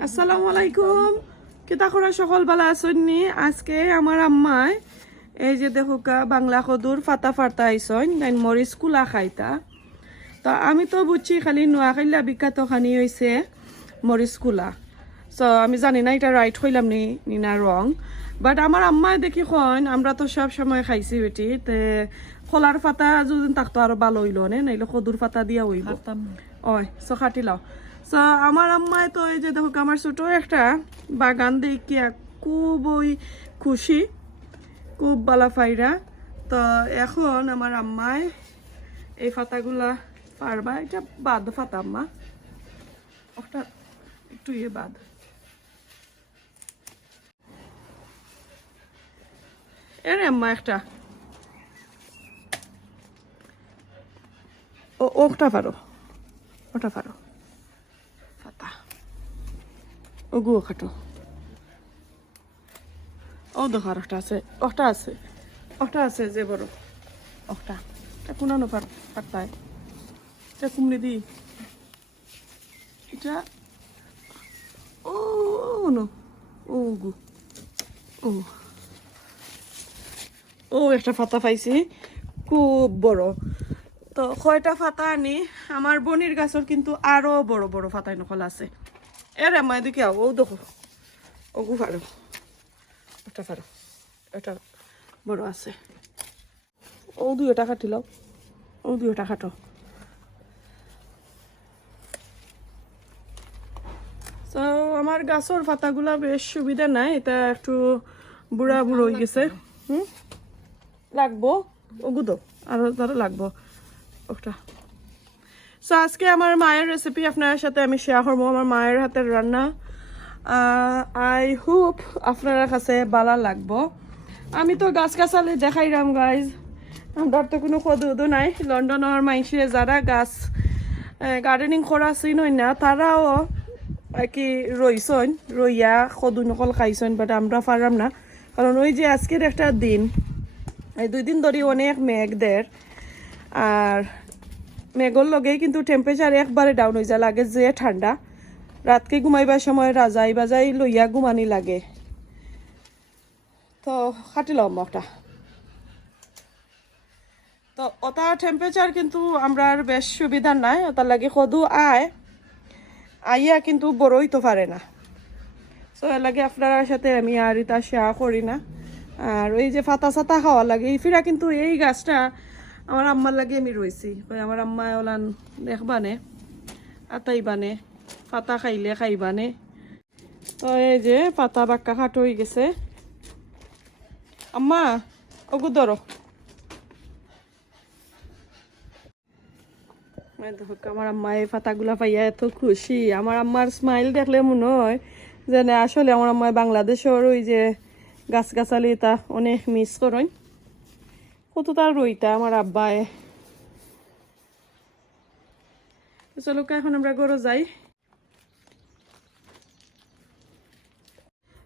আসসালামু আলাইকুম। কিতা করা সকল বালা আসননি আজকে আমার আম্মায় এই যে দেখুকা বাংলা কদুর ফাতা ফাটা আইসন তাই মরিচ কুলা খাইতা তো আমি তো বুঝছি খালি নোয়াখাইলা বিখ্যাত খানি হয়েছে মরিচ কুলা সো আমি জানি না এটা রাইট হইলাম নি নি না রং বাট আমার আম্মায় দেখি কন আমরা তো সব সময় খাইছি বেটি তে খোলার ফাতা যদি থাকতো আরও ভালো হইল নে নাইলে কদুর ফাতা দিয়া হইব। ওই সো খাটি লাও। আমার আম্মায় তো এই যে দেখো, আমার ছোট একটা বাগান দেখিয়া খুবই খুশি, খুব বালা ফাইরা। তো এখন আমার আম্মায় এই ফাতাগুলা পারবা। এটা বাদ ফাতা আম্মা। ওটা একটু ইয়ে বাদ। এরে আম্মা একটা। ওটা পারো ওটা পারো ফাতা ও গুয়ো খাটো। ও দেখো আর একটা আছে ওটা আছে ওটা আছে যে বড় ওটা এটা কোনো পার পারতায় এটা কুমড়ি দি। এটা, ও, নো ও গু ও। ও, একটা ফাতা পাইছি, খুব বড়। তো কয়টা ফাতা আনি? আমার বনির গাছের কিন্তু আরও বড় বড় ফাতাই নকল আছে। এর আমার এদিকে আও, ও দেখো ওগু ফারো এটা বড় আছে। ও দুইটা কাটিল ও দুইটা কাটো। তো আমার গাছের পাতাগুলা বেশ সুবিধা নাই এটা একটু বুড়া বুড়ো হয়ে গেছে। হুম? লাগবো? ওগু তো আরও তারা লাগবো ওটা। সো আজকে আমার মায়ের রেসিপি আপনার সাথে আমি শেয়ার করব, আমার মায়ের হাতের রান্না। আই হোপ আপনার কাছে বালা লাগবো। আমি তো গাছ গাছালি দেখাইলাম গাইজ আমার তো কোনো কদুদো নাই। লন্ডনের মাইসে যারা গাছ গার্ডেনিং করা চিন না, তারাও কি রইছন, রইয়া সদু নকল খাইছন বাট আমরা পারাম না। কারণ ওই যে আজকের একটা দিন, এই দুই দিন ধরে অনেক মেঘ দের। আর মেঘর লগেই কিন্তু টেম্পারেচার একবারে ডাউন হয়ে যায়, লাগে যে ঠান্ডা রাতকে ঘুমাইবার সময় রাজাই বাজাই লইয়া ঘুমানি লাগে। তো খাটি লম একটা তো ওটার টেম্পারেচার কিন্তু আমরা বেশ সুবিধা নাই ওটার লাগে সদু আয় আইয়া কিন্তু বড়ই তো পারে না। সো এর লাগে আপনার সাথে আমি আর এটা শেয়ার করি না। আর ওই যে ফাতা সাতা খাওয়া লাগে, এই ফিরা কিন্তু এই গাছটা আমার আম্মার লাগে আমি রয়েছি কই আমার আম্মা ওলান দেখবানে আতাইবানে, পাতা খাইলে খাইবানে। তো এই যে পাতা বাক্কা খাট হয়ে গেছে। আম্মা ওগু ধরো। আমার আম্মা এই পাতাগুলা পাইয়া এত খুশি। আমার আম্মার স্মাইল দেখলে মনে হয় যে আসলে আমার আম্মায় বাংলাদেশের ওই যে গাছ গাছালি তা অনেক মিস করেন। কত তার রইতা আমার আব্বায়? চলো এখন আমরা গরো যাই।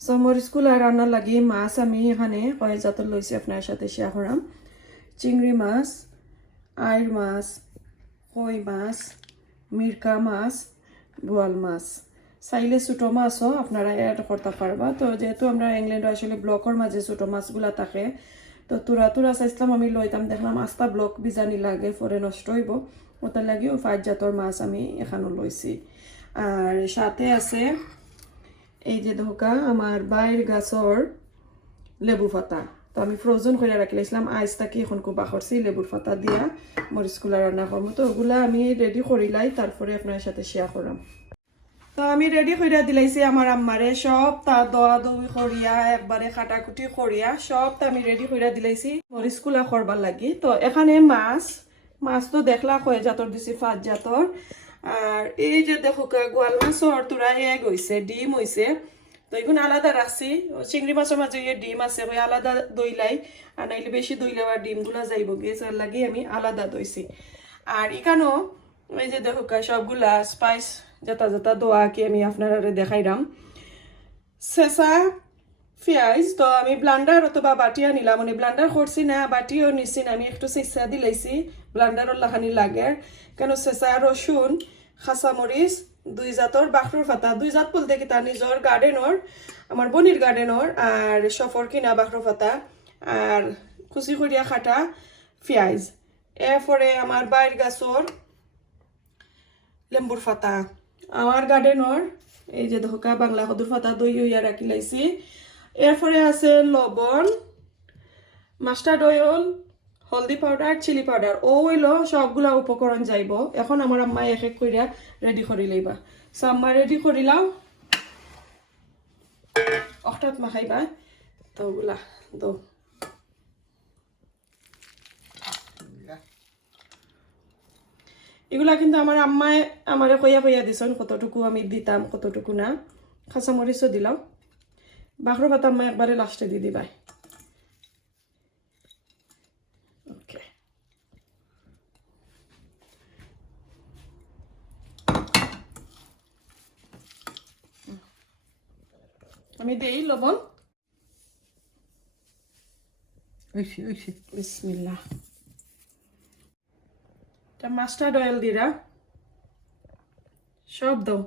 সমর স্কুল আর রান্নার লাগি মাছ আমি এখানে কয়েক জাতর লইছি আপনার সাথে শেয়ার করাম চিংড়ি মাছ আইর মাছ কই মাছ মিরকা মাছ বোয়াল মাছ। চাইলে ছোটো মাছও আপনারা এড করতে পারবা তো যেহেতু আমরা ইংল্যান্ডে আসলে ব্লকের মাঝে ছোটো মাছগুলা থাকে তো তুরা তুরা চাইছিলাম আমি লইতাম দেখলাম আস্তা ব্লক বিজানি লাগে পরে নষ্ট হইব ওটার লাগিও ফাইভ জাতর মাছ আমি এখানেও লইছি আর সাথে আছে, এই যে ধোকা আমার বাইর গাছর লেবু পাতা তো আমি ফ্রোজন করে রাখিলাম আইসটাকে এখন খুব বাখরছি লেবুর পাতা দিয়া। মরিচগুলা রান্না করব তো ওগুলা আমি রেডি করিলাই তারপরে আপনার সাথে শেয়ার করাম। তো আমি রেডি করিয়া দিলাইছি আমার আম্মারে, সব তা দোয়া দই করিয়া, একবারে কাটাকুটি করিয়া, সব তা আমি রেডি করিয়া দিলাইছি। মরিচগুলা করবার লাগি। তো এখানে মাছ মাছ তো দেখলা কয়ে জাতর দিছি ফাঁস জাতর। আর এই যে দেখো গোয়াল মাছর তোরা এগ হয়েছে ডিম হয়েছে তো এগুলো আলাদা রাখছি চিংড়ি মাছের মাঝে ইয়ে ডিম আছে ওই আলাদা দইলাই আর নাইলে বেশি দইলে আবার ডিমগুলা যাইব তার লাগে আমি আলাদা দইছি। আর এখানেও এই যে দেখো সবগুলা স্পাইস যাতা যাতা দোয়া কি আমি আপনারা দেখাইলাম শেষা পেঁয়াজ তো আমি ব্লান্ডার অথবা বাটিয়া নিলাম মানে ব্লান্ডার করছি না, বাটিও নিছি না, আমি একটু চেঁচা দিলাইছি ব্লান্ডারর লাখানি লাগে। কেন চেঁচা রসুন খাঁচা মরিচ দুই জাতর বাখরুর ফাতা দুই জাত বলতে কি তার নিজর গার্ডেনর আমার বনির গার্ডেনর আর সফর কিনা বাখরুর ফাতা আর খুশি করিয়া খাটা পেঁয়াজ এরপরে আমার বাইর গাছর লেম্বুর ফাতা আমার গার্ডেনর এই যে ধোকা বাংলা সদুর ফাতা দই হইয়া রাখি লাইছি। এরপরে আছে লবণ, mustard oil haldi powder chili powder ও হইল সবগুলা উপকরণ যাইব। এখন আমার আম্মা এক এক করিয়া রেডি করি লইবা। সো আম্মা রেডি করিলাম অহটাত মাখাইবা। তো ওগুলা, দো। এগুলা কিন্তু আমার আম্মায় আমারে কইয়া কইয়া দিছন কতটুকু আমি দিতাম কতটুকু না। কাঁচামরিচও দিলাম। বাখর ভাত আম্মা একবারে লাস্টে দিয়ে দিবাই ওকে আমি দেই লবণ। বিসমিল্লাহ। এটা মাস্টার্ড অয়েল দিরা সব দাও।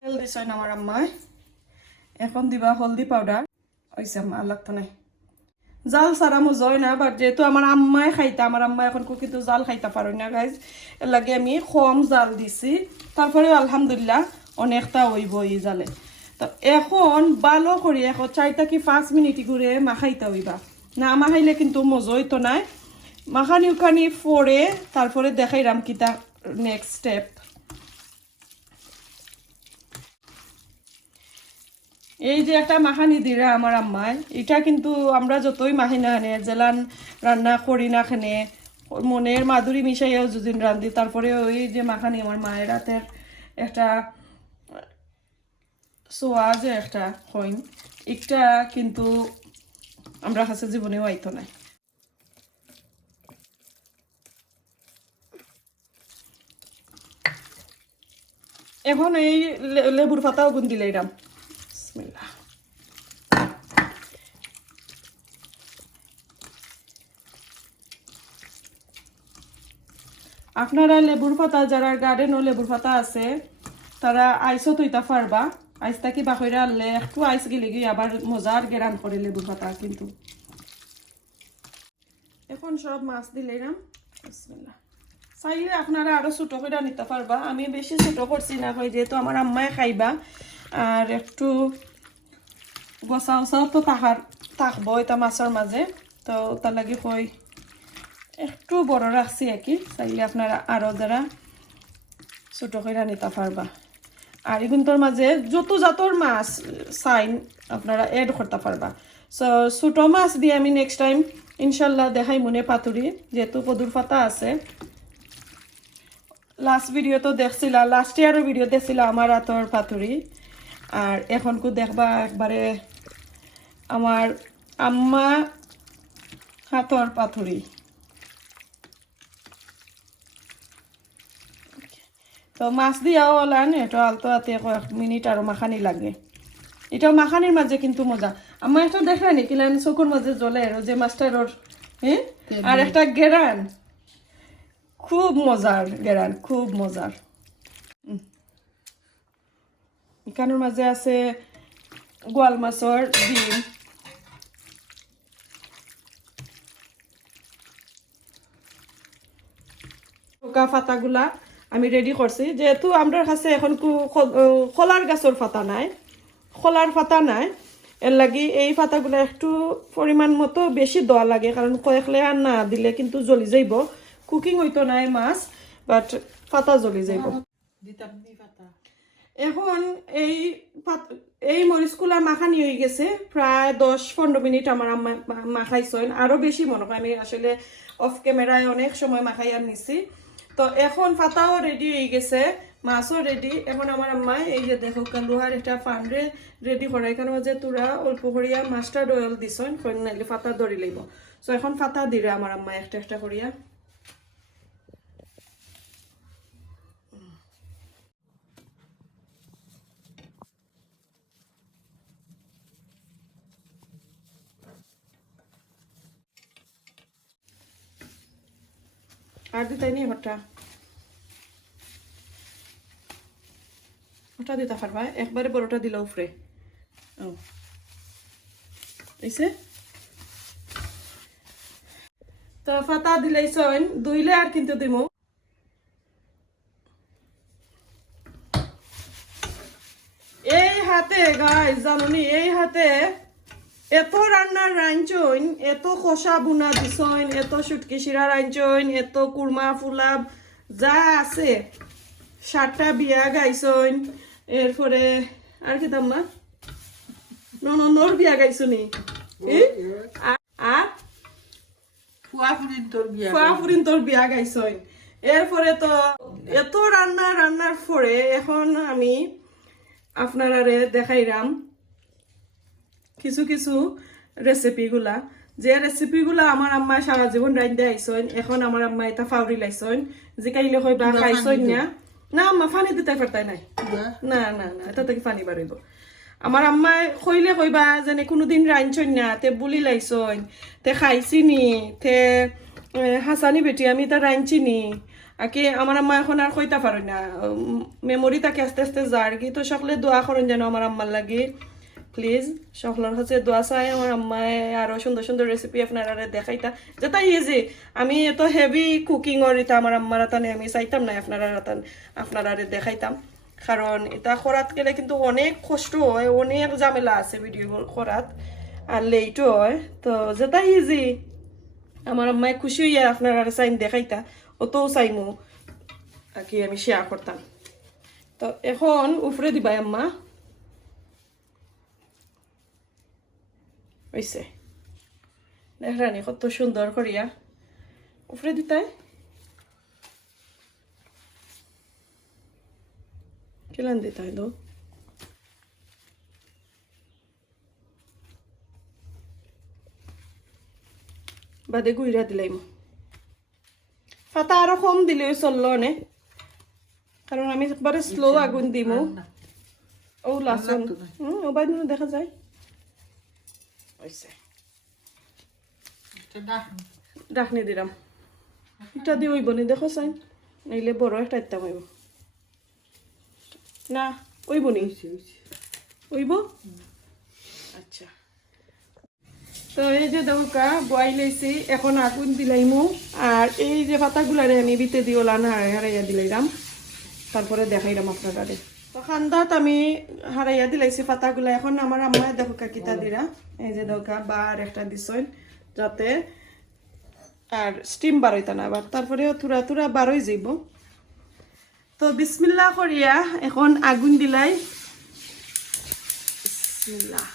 তেল দিছে আমার আম্মায় এখন দিবা হলদি পাউডার আম্মা, আর লাগতো নাই। জাল সারা মো জয় না বাট যেহেতু আমার আম্মায় খাইতা আমার আম্মা এখন কিন্তু জাল খাইতে পারো না গাইজ এর লাগে আমি কম জাল দিছি। তারপরে আলহামদুলিল্লাহ, অনেকটা হইব এই জালে। তো এখন ভালো করি, এখন চাইটা কি পাঁচ মিনিট ঘুরে মাখাইতে হইবা। না, মাখাইলে কিন্তু মজই তো নাই। মাখানি উখানি পরে তারপরে দেখাইরাম কিতা নেক্সট স্টেপ এই যে একটা মাখানি দিরা আমার আম্মায় এটা কিন্তু আমরা যতই মাখি না খানে জেলান রান্না করি না খানে মনের মাধুরী মিশাইয়াও যদিন রান্ধি, তারপরে ওই যে মাখানি আমার মায়ের হাতের একটা সোয়া যে একটা হইন এটা কিন্তু আমরা কাছে জীবনেও আইতো নাই এখন এই লেবুর পাতাও গুন দিলে এরাম। আপনারা লেবুর পাতা, যারা গার্ডেন ও লেবুর পাতা আছে, তারা আইসও তৈতা পারবা আইস তাকি বাকইরা আনলে একটু আইস গেলে গিয়ে আবার মজার গেরান করে লেবুর পাতা কিন্তু এখন সব মাছ দিলে বিসমিল্লাহ চাইলে আপনারা আরও ছোট করে নিতে পারবা আমি বেশি ছোট করছি না হয় যেহেতু আমার আম্মায় খাইবা আর একটু গছা উচাও তো তাহার থাকব এটা মাছের মাঝে তো তার লাগে কই একটু বড় রাখছি আর কি চাইলে আপনারা আরও যারা ছোট করে নিতে পারবা আর এগুলোর মাঝে যত জাতর মাছ সাইন আপনারা এড করতে পারবা। সো ছোট মাছ দিয়ে আমি নেক্সট টাইম ইনশাল্লাহ দেখাই মনে পাতুরি, যেহেতু পদুর পাতা আছে। লাস্ট ভিডিও তো দেখছিলা লাস্ট ইয়ারও ভিডিও দেখছিলা আমার হাতর পাতুরি। আর এখনকু দেখবা একবারে আমার আম্মা হাতর পাথুরি তো মাছ দিয়াও ওলান এটা আলতো হাতে কয়েক মিনিট আর মাখানি লাগে। এটাও মাখানির মাঝে কিন্তু মজা। আমার একটা দেখা নি কিলান চকুর মাঝে জ্বলে আর যে মাস্টারর হ্যাঁ আর একটা গেরান খুব মজার গেরান খুব মজার। এখানের মাঝে আছে গোয়াল মাছর ডিম। ফাতাগুলা আমি রেডি করছি। যেহেতু আমরা কাছে এখন খোলার গাছর ফাতা নাই, খোলার ফাতা নাই। এর লাগি এই ফাতাগুলো একটু পরিমাণ মতো বেশি দেওয়া লাগে, কারণ কয়েক লেয়ার না দিলে কিন্তু জ্বলি যাইব। কুকিং হইতো নাই মাছ বাট ফাতা জ্বলি যাইব। পাতা এখন এই পাত- এই মরিচগুলা মাখানি হয়ে গেছে, প্রায় দশ পনেরো মিনিট আমার মাখাইছেন। আরও বেশি মনে হয়, আমি আসলে অফ ক্যামেরায় অনেক সময় মাখাইয়া নিছি। তো এখন পাতাও রেডি হয়ে গেছে, মাছও রেডি এখন আমার আম্মাই এই যে দেখো লোহার একটা ফান্ডে রেডি করে। এখানে যে তোরা অল্প করিয়া মাস্টার্ড অয়েল দিছন নাইলে ফাতা ধরি লাগব সো এখন ফাতা দিরা আমার আম্মা, একটা একটা করিয়া। দিতাই হটা ওটা দিতে পারবা একবারে বড়টা দিলা উপরে। ও। তো ফাতা দিলাইছন দুই লেয়ার কিন্তু দিমু। এই হাতে গাই জাননি, এই হাতে এত রান্নার রাঞ্চইন এত কষা বুনা দিছইন এত সুটকি শিরা রাঞ্চইন এত কুরমা ফুলাব যা আছে। সাতটা বিয়া গাইছইন এরপরে আর কি তাম্মা ননন্দর বিয়া গাইছনি? ই? আ- আর ফুয়াফুরিন তোর বিয়া গাইছইন এরপরে তো এত রান্না রান্নার পরে এখন আমি আপনারারে দেখাইরাম। কিছু কিছু রেসিপিগুলা যে রেসিপিগুলা আমার আম্মা সারা জীবন রান্ধতে আইসইন এখন আমার আম্মা এটা ফাউরি লাইছইন যে কাইলে কইবা কিবা খাইছইন না। না আম্মা ফানি দিতে পারতাই নাই। না না না এটা থেকে পানি বাড়িব আমার আম্মাই কইলে কইবা যেনে কোনোদিন রাঞ্চন না তে বুলি লাইছইন তে খাইছি নি তে হাসানি বেটি আমি তা রাঞ্চি নি আকে আমার আম্মা এখন আর কইতা পারো না। মেমোরি তাকে আস্তে আস্তে যার কি তো সকলে দোয়া করেন যেন আমার আম্মার লাগে। প্লিজ সকলের কাছে দোয়া চাই, আমার আম্মায় আরও সুন্দর সুন্দর রেসিপি আপনারা দেখাইতা। যেটা যে আমি এত হেভি কুকিংর এটা আমার আম্মার তানে আমি চাইতাম না আপনারা তান আপনারা দেখাইতাম। কারণ এটা করাত গেলে কিন্তু অনেক কষ্ট হয়, অনেক ঝামেলা আছে ভিডিও করাত আর লেটও হয়। তো যেটা ইজি আমার আম্মায় খুশি হইয়া আপনারা চাইন দেখাইতা, অতও চাইমু। আর কি আমি শেয়ার করতাম। তো এখন উফরে দিবাই আম্মা। হইছে। দেখরানি কত সুন্দর করিয়া উফরে দিতাই কেলান দিতাই দো। বাদে গুইরা দিলাইম। ফাতা আরও কম দিলেও চলল নে। কারণ আমি একবারে স্লো আগুন দিমু। ও লাসন। লাগতো ও বাইরে দেখা যায়। ডাক ডাকনি দিলাম এটা দিয়ে ওইব নি দেখো চাই নাইলে বড় একটা ইত্যাম হইব না। ওইব নি ওইব আচ্ছা। তো এই যে দৌকা বয়াই লইছি এখন আগুন দিলাইমু? আর এই যে পাতাগুলারে আমি বিতে দিও লানা হারাইয়া দিলাইরাম। তারপরে দেখাইরাম আপনারা তো খান্দাত আমি হারাইয়া দিলাইছি পাতাগুলা এখন আমার আম্মায় দেখো কিতা দিরা। এই যে দৌকা বা আর একটা দিছইন যাতে আর স্টিম বারইতা না আবার তারপরে থুরা থুরা বারই যাইব। তো বিসমিল্লা করিয়া এখন আগুন দিলাই। বিসমিল্লাহ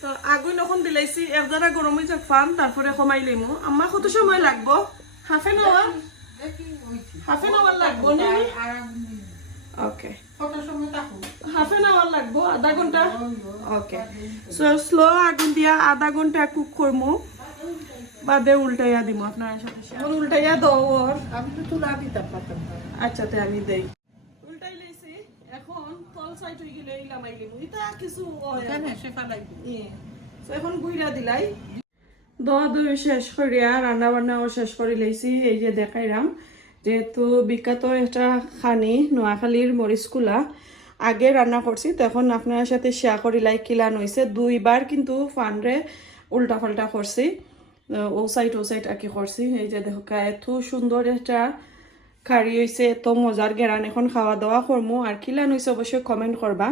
তো আগুন এখন দিলাইছি একদারা গরম হয়ে যাক ফান তারপরে কমাই লইমু। আমার কত সময় লাগবো? Half an hour half an hour লাগবো নি। ওকে হাফ এন আওয়ার লাগবো আধা ঘণ্টা? ওকে সো স্লো আগুন দিয়া আধা ঘণ্টা কুক করমু। বাদে উল্টাইয়া দিমু আপনার সাথে উল্টাইয়া দাও ওর। আমি তো তুলা দিতাম আচ্ছা তে আমি দেই। উল্টাই লইছি এখন তল সাইড গেলে এটা কিছু এখানে গুইরা দিলাই। দোয়া দুই শেষ করিয়া রান্না বান্নাও শেষ করে লাইছি এই যে দেখাইরাম যেহেতু বিখ্যাত একটা খানি, নোয়াখালীর মরিচকুলা, আগে রান্না করছি তখন আপনার সাথে শেয়ার করি লাই কিলান হয়েছে দুইবার কিন্তু ফানরে উল্টা পাল্টা করছি ও সাইড ও সাইড আঁকি করছি। এই যে দেখো এত সুন্দর একটা কারি হয়েছে এত মজার গেরান এখন খাওয়া দাওয়া করমু। আর কিলান হয়েছে অবশ্যই কমেন্ট করবা।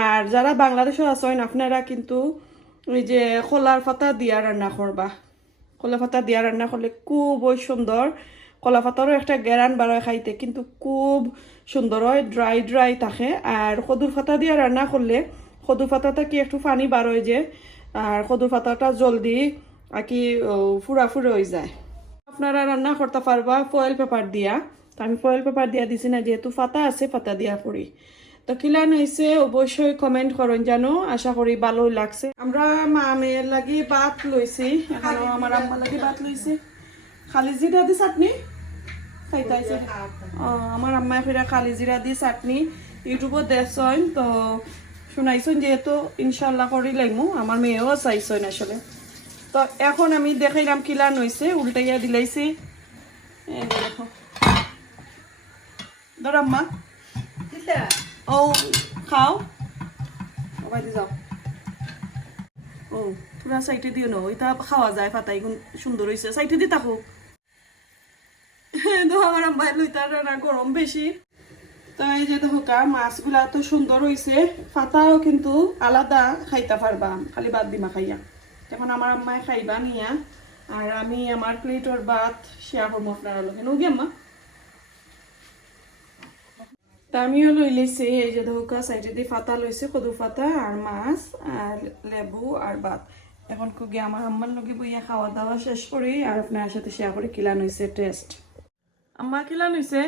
আর যারা বাংলাদেশের আছেন আপনারা কিন্তু ওই যে কলার পাতা দিয়া রান্না করবা। কলা পাতা দিয়া রান্না করলে খুবই সুন্দর। কলা পাতারও একটা গেরান বাড়ায় খাইতে, কিন্তু খুব সুন্দর হয় ড্রাই ড্রাই থাকে। আর কদুর পাতা দিয়া রান্না করলে কদুর পাতাটা কি একটু পানি বার যে আর কদুর পাতাটা জলদি আর কি ফুরা ফুরে হয়ে যায়। আপনারা রান্না করতে পারবা ফয়েল পেপার দিয়া। তো আমি ফয়েল পেপার দিয়া দিছি না যেহেতু পাতা আছে পাতা দিয়া করি তো কিলান হয়েছে অবশ্যই কমেন্ট করুন জানো, আশা করি ভালো লাগছে। আমরা মা মেয়ের লাগি ভাত লইছি আমার আম্মা লাগি ভাত লইছি খালি জিরা দি চাটনি। খাইতাইছে আমার আম্মাই ফিরা খালি জিরা দি চাটনি। ইউটিউবত দেখছইন তো শুনাইছইন যেহেতু ইনশাল্লাহ করি লাইমু আমার মেয়েও চাইছইন আসলে। তো এখন আমি দেখাইলাম কিলান হয়েছে উল্টাইয়া দিলাইছি। দেখো। ধরো আম্মা। কিতা ও খাও। বাইরে যাও। ও পুরা সাইটে দিও না ওইটা খাওয়া যায় ফাতাই গুণ সুন্দর হয়েছে সাইটে দি থাকো। আম্মাই এই যে তো সুন্দর হয়েছে ফাতাও কিন্তু আলাদা খালি বাদ খাইয়া। এখন আমার খাইবা নিয়া, আর আমি আমার শেয়ার তা আমিও লই এই যে ধোকা সাইডে ফাতা লইছে, কদু ফাতা, আর মাছ, আর লেবু, আর ভাত। এখন কুগে আমার আম্মার লগে বইয়া খাওয়া দাওয়া শেষ করি, আর আপনার সাথে শেয়ার করে, কিলান হয়েছে টেস্ট আম্মা কিলান হয়েছে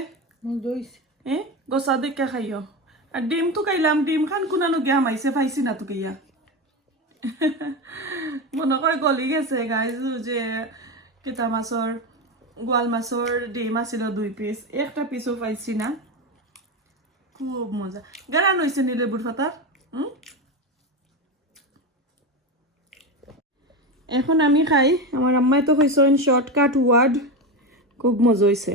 দইছে এ গসা দেখে খাইও আর ডিম তো খাইলাম ডিম খান কুনানো গিয়া মাইছে পাইছি না তো গিয়া মনে করে গলি গেছে গাইজ যে কেতা মাছৰ গোৱাল মাছৰ ডিম আছিল দুই পিচ একটা পিচও পাইছি না খুব মজা গারান হয়েছে নি লেবুর ফাতা এখন আমি খাই আমার আম্মাই তো কইছেন শর্টকাট ওয়ার্ড খুব মজা হয়েছে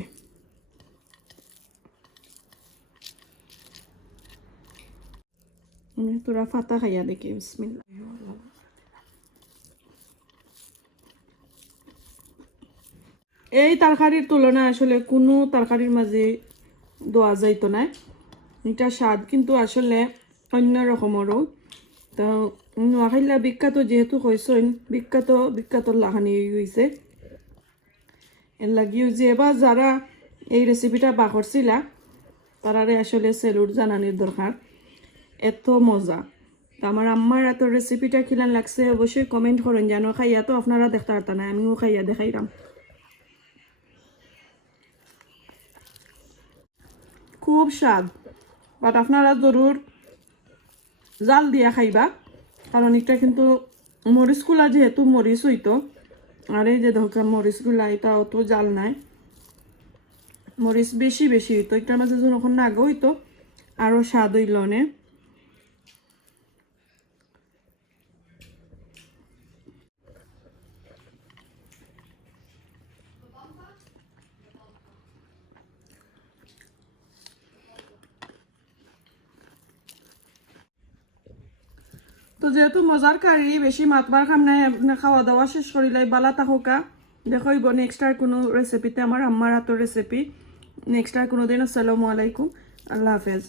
আমি তোরা ফাতা খাইয়া দেখি বিসমিল্লাহ। এই তরকারির তুলনা আসলে কোনো তরকারির মাঝে দেওয়া যাইতো না। এটা স্বাদ কিন্তু আসলে অন্য রকমেরও। তো নোয়াখাইলা বিখ্যাত যেহেতু হয়েছেন বিখ্যাত বিখ্যাত লাহানি হয়েছে এর লাগিও যে বা যারা এই রেসিপিটা বাকরছিলা, তারারে আসলে সেলুট জানানির দরকার। এত মজা। আমার আম্মার এত রেসিপিটা খিলান লাগছে অবশ্যই কমেন্ট করেন যেন খাইয়া তো আপনারা দেখতে পারতেন না আমিও খাইয়া দেখাইলাম খুব স্বাদ। বাট আপনারা জরুর জাল দিয়া খাইবা কারণ এটা কিন্তু মরিচগুলা যেহেতু মরিচ হইতো আর এই যে ধোকা মরিচগুলা এটা অত জাল নাই। মরিচ বেশি বেশি হইতো এটার মাঝে যখন নাগ হইতো আরও স্বাদ হইল নে? তো যেহেতু মজার কারি বেশি খাম আপনি খাওয়া দাওয়া শেষ করিলাই বালা তাহকা দেখইব নেক্সট আর কোনো রেসিপিতে আমার আম্মার হাতের রেসিপি নেক্সট আর কোনো দিন আসসালামু আলাইকুম আল্লাহ হাফেজ।